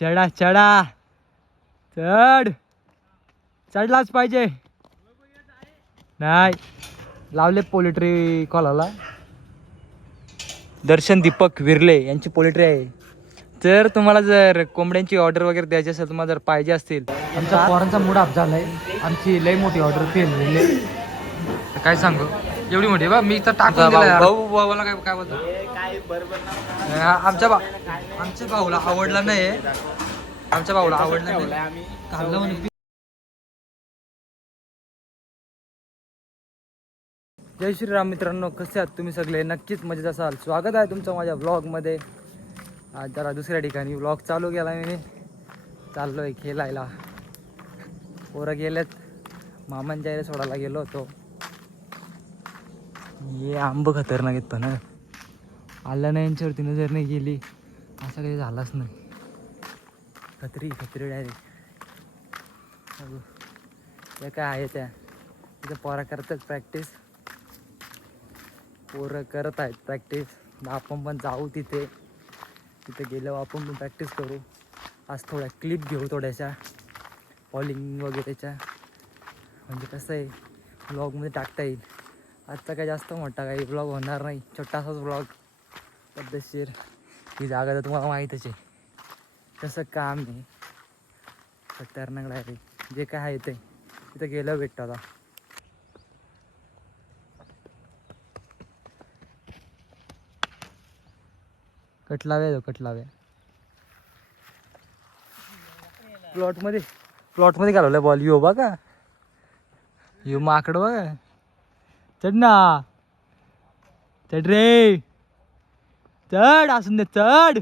चढा चढा. चढ. चढलाच पाहिजे. नाही. लावले पोल्ट्री कॉलाला दर्शन दीपक विरले यांची पोल्ट्री आहे. तर तुम्हाला जर कोंबड्यांची ऑर्डर वगैरे द्यायची असेल तुम्हाला जर पाहिजे असतील. आमचा पोरांचा मूड अप झालाय. आमची लई मोठी ऑर्डर फेल तर काय सांगू? एवढी मोठी बा. मी तर टाकून दिलं यार. भाऊ भाऊला काय काय बोलतो? हा, आमच्या बा आमच्या भाऊला आवडला नाही आमच्या भाऊला आवडला नाही. खाल्लं म्हणे जय श्रीराम मित्रांनो कसे आहात तुम्ही सगळे? नक्कीच मजेत असाल. स्वागत आहे तुमचं माझ्या ब्लॉगमध्ये आज जरा दुसऱ्या ठिकाणी ब्लॉग चालू केला मी. चाललो आहे खेळायला. पोरं गेलेत. मामांच्या आईला सोडायला गेलो होतो. हे आंब खतरनाक आहेत पण आला आलं नाही यांच्यावरती नजर नाही गेली असं काही झालाच नाही. खत्री खत्री डायरेक्ट त्या काय आहे त्या. तिथं पोरा करतात प्रॅक्टिस पोरं करत आहेत प्रॅक्टिस आपण पण जाऊ तिथे. तिथे गेल्यावर आपण पण प्रॅक्टिस करू. आज थोड्या क्लिप घेऊ थोड्याशा. बॉलिंग वगैरेच्या. म्हणजे कसं आहे ब्लॉगमध्ये टाकता येईल. आजचा काही जास्त मोठा काही ब्लॉग होणार नाही. छोटासाच ब्लॉग पद्धतशीर. ही जागा तर तुम्हाला माहीतच आहे. कसं काम आहे. खतरनाक डायरेक्ट जे काय आहे ते. तिथं गेलं भेटतो आता. कटलावे तो कटलाव्या. प्लॉटमध्ये प्लॉटमध्ये घालवलं बॉल यो बघा. यो माकड बघा. चढ ना चढ रे. चढ असून दे चढ.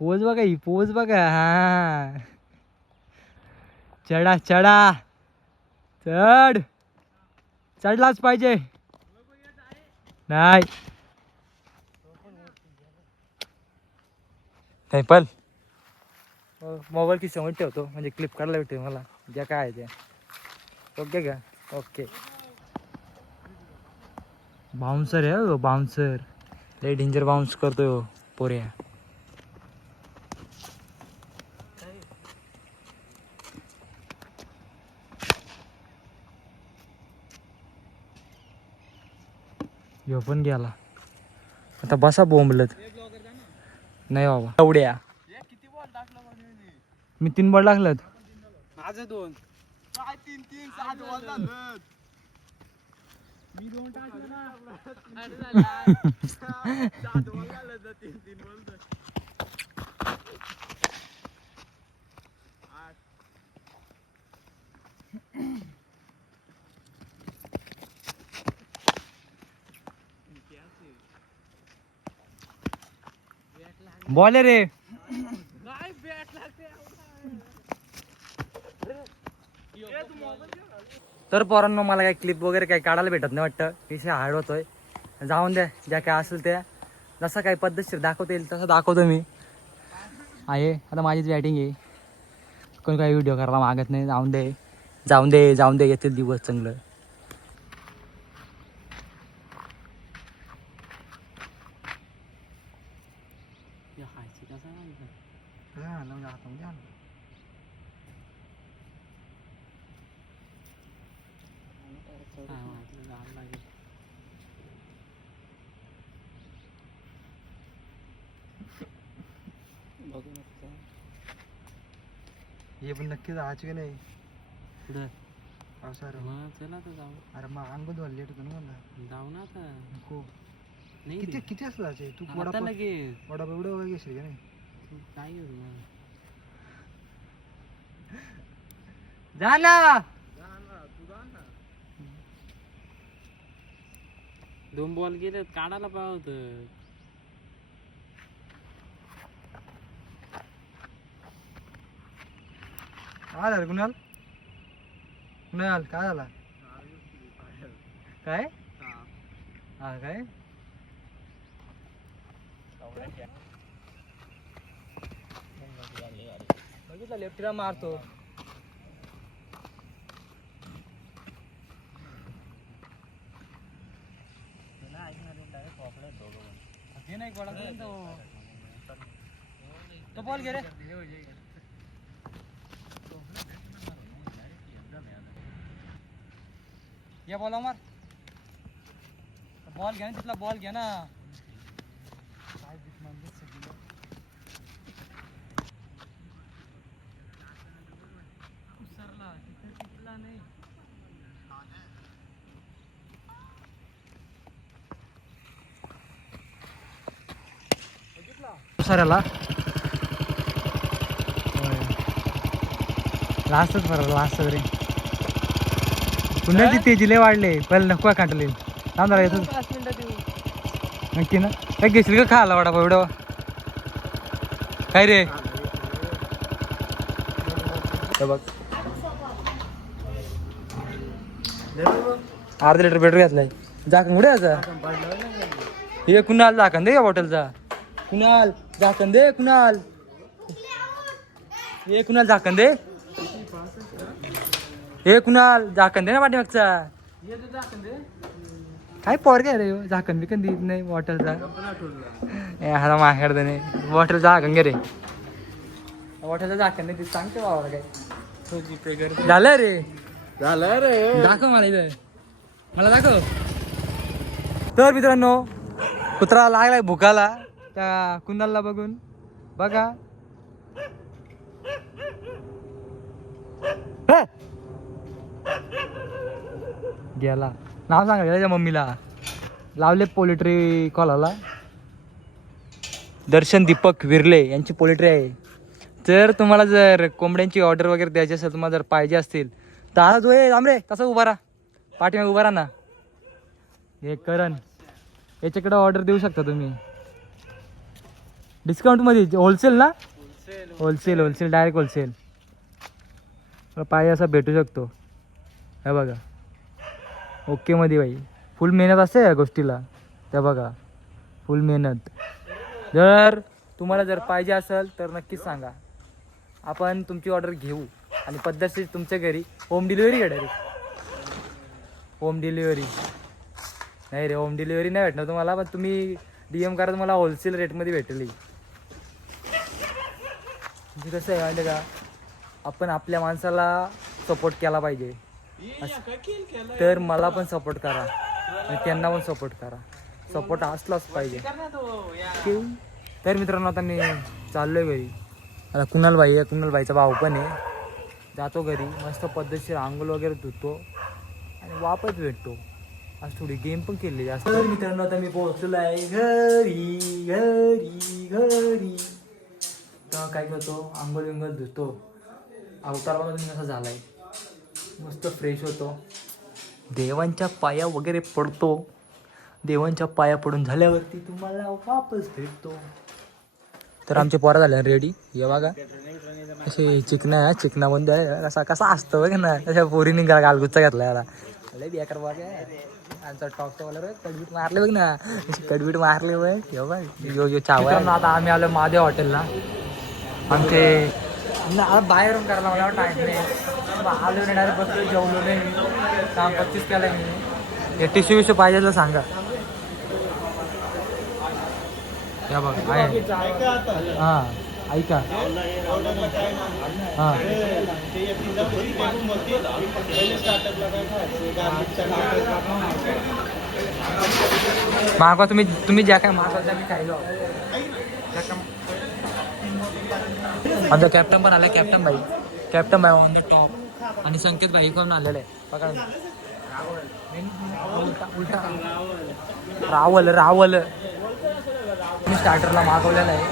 पोज बघा ही पोज बघा. हा. चढा चढा. चढ. चढलाच पाहिजे. नाही. नाही पण मोबाईल की समोर ठेवतो? म्हणजे क्लिप काढला भेटते मला. ज्या काय आहे त्या ओके का? ओके. बाउन्सर आहे हो, बाउन्सर लय डेंजर बाउन्स करतोय हो, पोऱ्या. ह्यो पण गेला. आता बसा बोंबलत. नाही बाबा. एवढ्या. मी तीन बॉल टाकलत माझं दोन. काय तीन तीन सात बॉल झालं. मी दोन टाकलं ना. सात बॉल झालं तर तीन तीन बॉल तर बॉल रे काय बॅट लागते तर पोरांनो मला काही क्लिप वगैरे काही काढायला भेटत नाही वाटतं. विषय हार्ड होतोय. जाऊन द्या ज्या काय असेल त्या. जसं काही पद्धतशीर दाखवता येईल तसं दाखवतो मी. आहे आता माझीच बॅटिंग आहे. कोणी काही व्हिडिओ करायला मागत नाही. जाऊन दे. जाऊन दे जाऊन दे. येतील दिवस चांगलं. हे पण नक्की जायचं की नाही? पुढं पावसाळ्यात मग चला तर जाऊ। अरे मग अंग धुवायला लेट होतं ना मला जाऊ ना आता नको नाही किती रे. किती असं जायचे तू आता वडापाव लगेच वडापाव एवढं वगैरे घेशील का नाही काय येऊ मग जा ना दोन बॉल गेले काढायला पाहिजे होतं. काय झालं कुणाल? कुणाल काय झाला? काय? हा काय? बघितलं लेफ्टीला मारतो. ऐकणार ना तो. बॉल घे रे. या बॉल मार बॉल घ्या ना तिथला बॉल घ्या ना. उसरला तिथे टिकला नाही. सराला लास्टच बरं लास्ट तरी. ती तेजी लय वाढले. पहिले नको काटले थांब जरा येतो नक्की ना. काय घेशील का खायला वडापाव एवढं काय रे? बघ. अर्धा लिटर पेट्रोल घेतलाय. झाकण कुठे याचा? हे कुणाल झाकण दे या बॉटलचा. कुणाल झाकण दे कुणाल. हे कुणाल झाकण दे. हे कुणाल? झाकण दे ना पाठीमागचा. काय पोरगे रे? ह्यो? झाकण बिकन देत नाही बॉटलचा ए हा माकडे नाही बॉटल झाकण घे रे. बॉटलचा झाकण नाही ते सांगते बाबा काय. झालं रे. झालं रे दाखव मला इथं. मला दाखव. तर मित्रांनो कुत्रा लागलाय भुकाला. त्या कुंदलला बघून? बघा हे! गेला नाव सांगा त्याच्या मम्मीला. लावले पोल्ट्री कॉलाला दर्शन दीपक विरले यांची पोल्ट्री आहे. जर तुम्हाला जर कोंबड्यांची ऑर्डर वगैरे द्यायची असेल तुम्हाला जर पाहिजे असतील तर आज जो ये आमरे तसं उभा राहा. पाठीमागे उभा राहा ना. हे करण याच्याकडे ऑर्डर देऊ शकता तुम्ही. डिस्काउंटमध्ये होलसेल ना? होलसेल होलसेल डायरेक्ट होलसेल पाहिजे असा भेटू शकतो. हे बघा. ओकेमध्ये बाई. फुल मेहनत असते या गोष्टीला. त्या बघा. फुल मेहनत. जर तुम्हाला जर पाहिजे असेल तर नक्कीच सांगा. आपण तुमची ऑर्डर घेऊ. आणि पद्धतशीर तुमच्या घरी. होम डिलिव्हरी का डायरेक्ट होम डिलिव्हरी नाही रे होम डिलिव्हरी नाही भेटणार तुम्हाला पण तुम्ही डी एम करा तुम्हाला होलसेल रेटमध्ये भेटेल. म्हणजे कसं आहे माहिती का? आपण आपल्या माणसाला सपोर्ट केला पाहिजे. तर मला पण सपोर्ट करा. आणि त्यांना पण सपोर्ट करा. सपोर्ट असलाच पाहिजे. तर मित्रांनो आता मी चाललोय घरी. आता कुणाल भाई आहे? कुणाल भाईचा भाऊ पण आहे. जातो घरी. मस्त पद्धतशीर आंघोळ वगैरे धुतो. आणि वापस भेटतो. आज थोडी गेम पण केली जास्त. तर मित्रांनो आता मी पोहोचलो आहे घरी घरी घरी. तर काय करतो? आंघोळ विंघोळ धुतो. अवतार बघा तुम्ही कसा आहे मस्त फ्रेश होतो. देवांच्या पाया वगैरे पडतो. देवांच्या पाया पडून झाल्यावरती तुम्हाला वापस भेटतो. तर आमचे पोरा झाले रेडी हे बघा. असे चिकना आहे चिकना बंद आहे. कसा कसा असतो बघ ना. तशा पोरीने गालगुच्चा घातला याला. लय बेकार बघ आहे. आमचा टॉपचा वाला रे कडवीट मारले बघ ना. अशी कडवीट मारले बघ. हे बघ. यो यो चावा आता आम्ही आलो महादेव हॉटेलला आमचे ना, बाहेरून करायला मला टाईम नाही. आलो नाही डायरेक्ट बसलो जेवलो नाही. काम पच्चीस केलं मी हे टिश्यू विश्यू पाहिजे तर सांगा. या बघ आहे. हां ऐका. हां. मागवा तुम्ही तुम्ही ज्या काय मागवा त्या मी खायलो. आमचा कॅप्टन पण आलाय कॅप्टन भाई. कॅप्टन भाई ऑन द टॉप आणि संकेत भाई पण आलेला आहे बघा रावल रावल. मी स्टार्टरला मागवलेला आहे.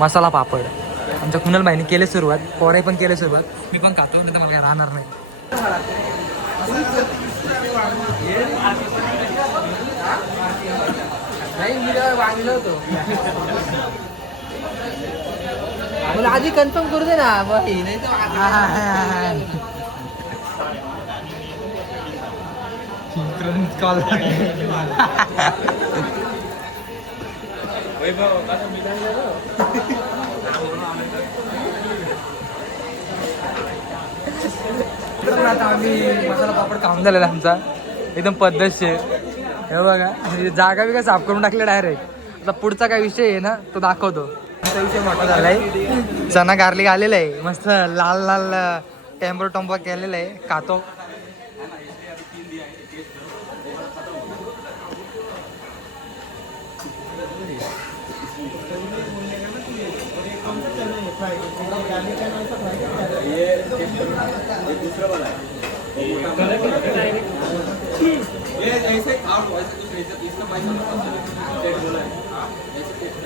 मसाला पापड. आमच्या कुणाल भाईने केले सुरुवात. पोरे पण केले सुरुवात. मी पण खातो नाही तर मला काय राहणार नाही. नाही मी वागलं होतो. मला आधी कन्फर्म करू दे ना बाई नाही तर कॉल आता आम्ही मसाला पापड खाऊन झालेला आमचा. एकदम पद्धतशीर हे बघा म्हणजे जागा बिगा साफ करून टाकले डायरेक्ट आता पुढचा काय विषय आहे ना तो दाखवतो. आमचा विषय मोठा झालाय. चना गार्लिक आलेलं आहे. मस्त लाल लाल टेम्पो टोम्पो केलेलं आहे. कातो खातो. ये ऐसे खाओ ऐसे कुछ नहीं सब इसका भाई बोला है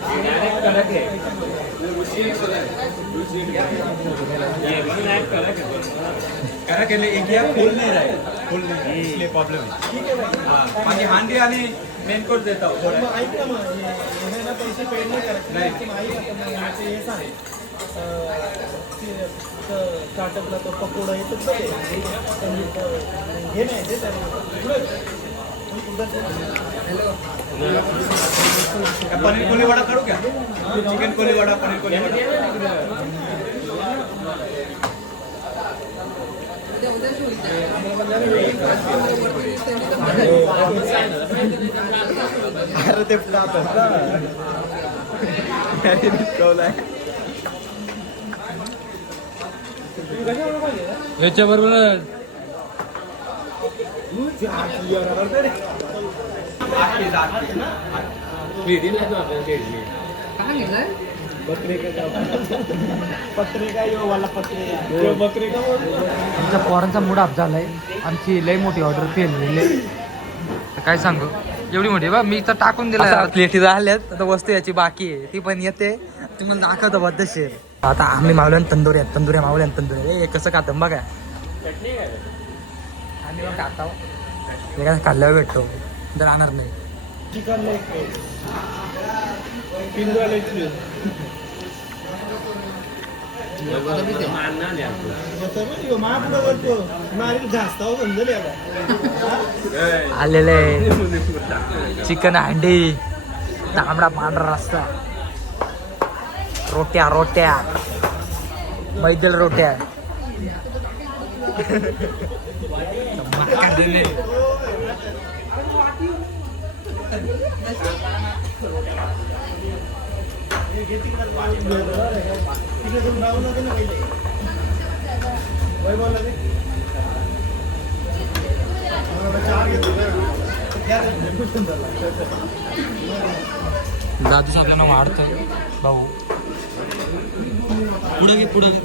है है है है एक या फुल नहीं रहा है फुल नहीं इसलिए प्रॉब्लम ठीक है भाई हां बाकी हांडी आणि मेन कोर्स देता हूं ऐक ना मग हे- ना पैसे पेड नाही करायचे नाही. आहे हे सांग. स्टार्टअपला तो पकोडा येतो हे नाही ते पनीर कोली वड़ा करो क्या chicken Koliwada paneer Koliwada? अरे ते याच्या बरोबर पत्रे काय यो वाला पत्रे यो बकरे का बोल? आमच्या पोरांचा मूड अप झालाय. आमची लई मोठी ऑर्डर फेल झाली. काय सांगू? एवढी मोठी बा मी तर टाकून दिला प्लेटी राहिल्यात आता वस्तू याची बाकी आहे. ती पण येते. तुम्हाला दाखवतो बद्दशीर आता आम्ही मावल्या तंदुऱ्या तंदुऱ्या मावल्या तंदुऱ्या ए कसं खातं बघा. आम्ही पण खाता खाल्ल्यावर भेटतो. तर राहणार नाही. आलेले चिकन हंडी. तांबडा पांढरा रस्ता रोट्या रोट्या. मैदल रोट्या. तिथे तुम्ही राहू आपल्याला भाऊ. पुढे घे पुढे घे.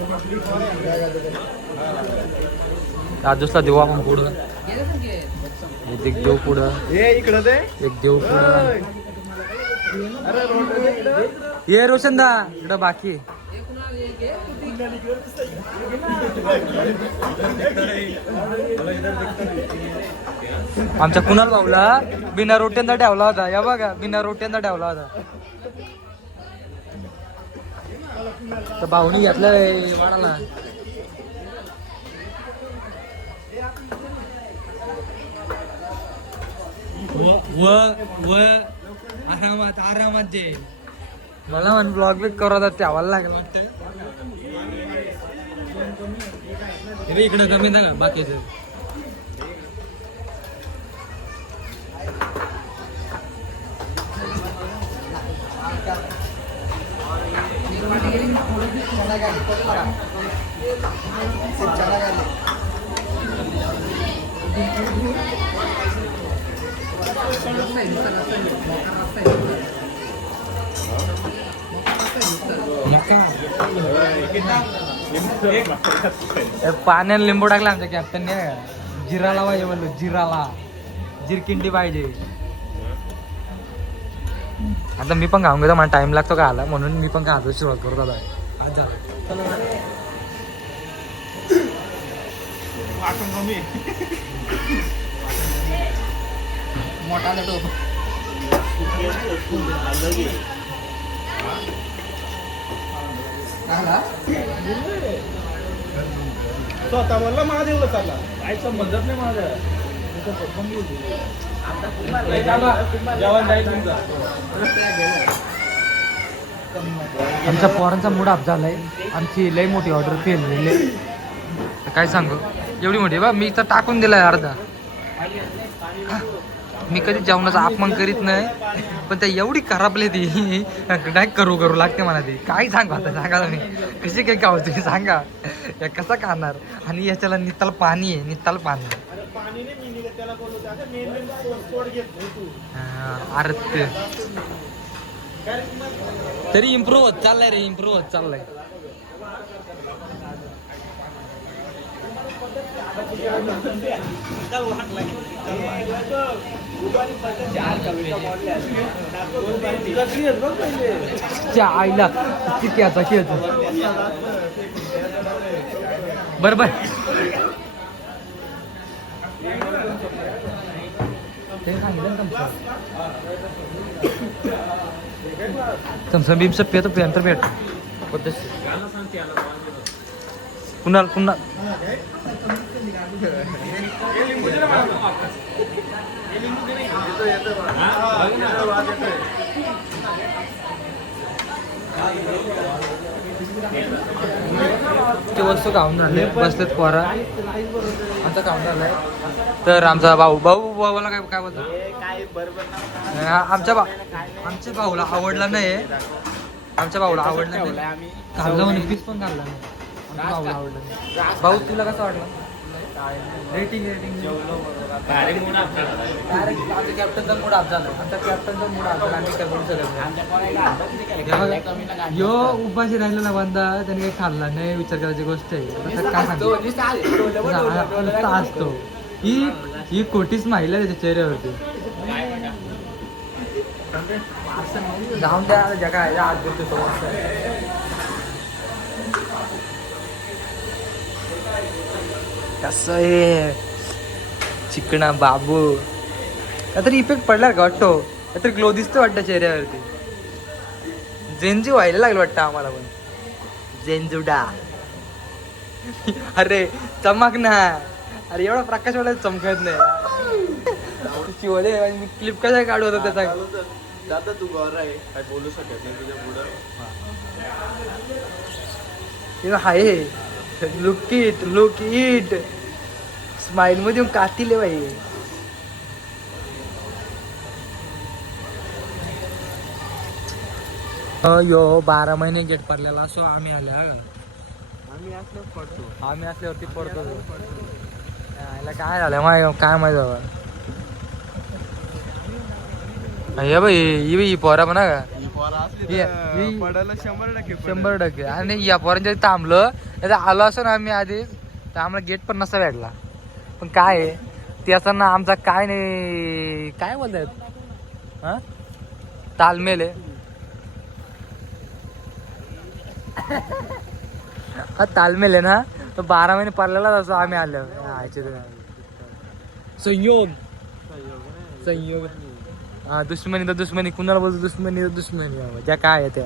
दादूसला देऊ आपण पुढं. एक देऊ पुढं. ए इकडं दे. एक देऊ पुढं. ये रोशनदा इकडं बाकी. आमच्या कुणाल भाऊला बिना रोट्यांचा ठेवला होता. या बघा बिना रोट्यांचा ठेवला होता. तर भाऊनी घेतलाय वाढाला व व व आरामात आरामात जे मला म्हण ब्लॉग बिग करत ठेवायला लागेल वाटतं. इकडं कमी ना बाकीचं. पाण्याने ए, पाण्यात लिंबू टाकला आमच्या कॅप्टनने जिराला पाहिजे बोललो जिराला. जिरकिंडी पाहिजे. आता मी पण खाऊन घेतो मला टाइम लागतो का आला म्हणून मी पण खातो सुरुवात करतो आता. आज. झालं. मोठा लटो. स्वतः म्हणला महादेवला चालला. काय संबंधच नाही माझं जेवण जाईल तुमचं आमच्या पोरांचा मूड अप झालाय. आमची लई मोठी ऑर्डर फेल झाली. आहे. काय सांगू? एवढी मोठी बा. मी तर टाकून दिलाय अर्धा. मी कधी जेवणाचा अपमान करीत नाही. पण त्या एवढी खराबली ती. नाही करू करू लागते मला ती. काय सांगू आता? सांगा तुम्ही. कशी काय गाव तुम्ही? सांगा. या कसा खाणार? आणि याच्याला नित्ताल पाणी आहे. नित्ताल पाणी. आहे. अरे तरी इम्प्रूव्ह होत चाललाय रे इम्प्रूव्ह होत चाललाय. च्या आईला किती आता खेळ बर बर. ते सांगितलं ना तुमचं तुमचं बिमचं पेतो पेंटर भेट पुन्हा पुन्हा ते वस्तू खाऊन झाले? बसलेत पोरा. आमचा खाऊन झालाय? तर आमचा भाऊ भाऊ भाऊला काय काय बोलतो? हा, आमच्या भा आमच्या भाऊला आवडला नाही आमच्या भाऊला आवडला नाही. खाल्लं पीस पण खाल्ला नाही. भाऊला आवडलं नाही. भाऊ तुला कसं वाटलं? रेटिंग रेटिंग आमच्या कॅप्टनचा मूड ऑफ झाला. आमच्या कॅप्टनचा मूड ऑफ झाला. आम्ही काय बोलू शकत नाही यो उपाशी राहिलेला बंदा त्याने काही खाल्ला नाही विचार करायची गोष्ट आहे. असतो ही ही कोटीच माहिला त्याच्या चेहऱ्यावरती. जाऊन द्या जगा आज बोलतो तो. कसं आहे? चिकणा बाबू. काहीतरी इफेक्ट पडला का वाटतो? काहीतरी ग्लो दिसतो वाटतं चेहऱ्यावरती. जेंजू व्हायला लागलं वाटतं आम्हाला पण. जेंजुडा अरे चमक ना. अरे एवढा प्रकाश वाला चमकत नाही. मी क्लिप कसा काढू होता त्याचा? दादा तू गौर आहे. काय बोलू शकत नाही तुझ्या पुढं. आहे लुक इट लुक इट स्माइलमध्ये कातील बाई. यो बारा महिने गेट पडलेला असो आम्ही आले हा. आम्ही असलं पडतो. आम्ही असल्यावरती पडतो. याला काय झालं माय काय माहिती हे बाई ही ही पोरा म्हणा का? ही ही- तर ही- पडायला शंभर टक्के पडेल. शंभर टक्के. आणि या पोरांच्या इथे थांबलं. नाही आलो असं ना आम्ही आधी. तर आम्हाला गेट पण नसता भेटला. पण काय आहे? ते असताना आमचा काय नाही काय बोलतात हा? तालमेल आहे. हा तालमेल आहे ना? तो बारा महिने पडलेलाच असो आम्ही आलो. संयोग. संयोग. हा दुश्मनी तर दुश्मनी कुणाला बोलतो दुश्मनी तर दुश्मनी बाबा. ज्या काय आहे त्या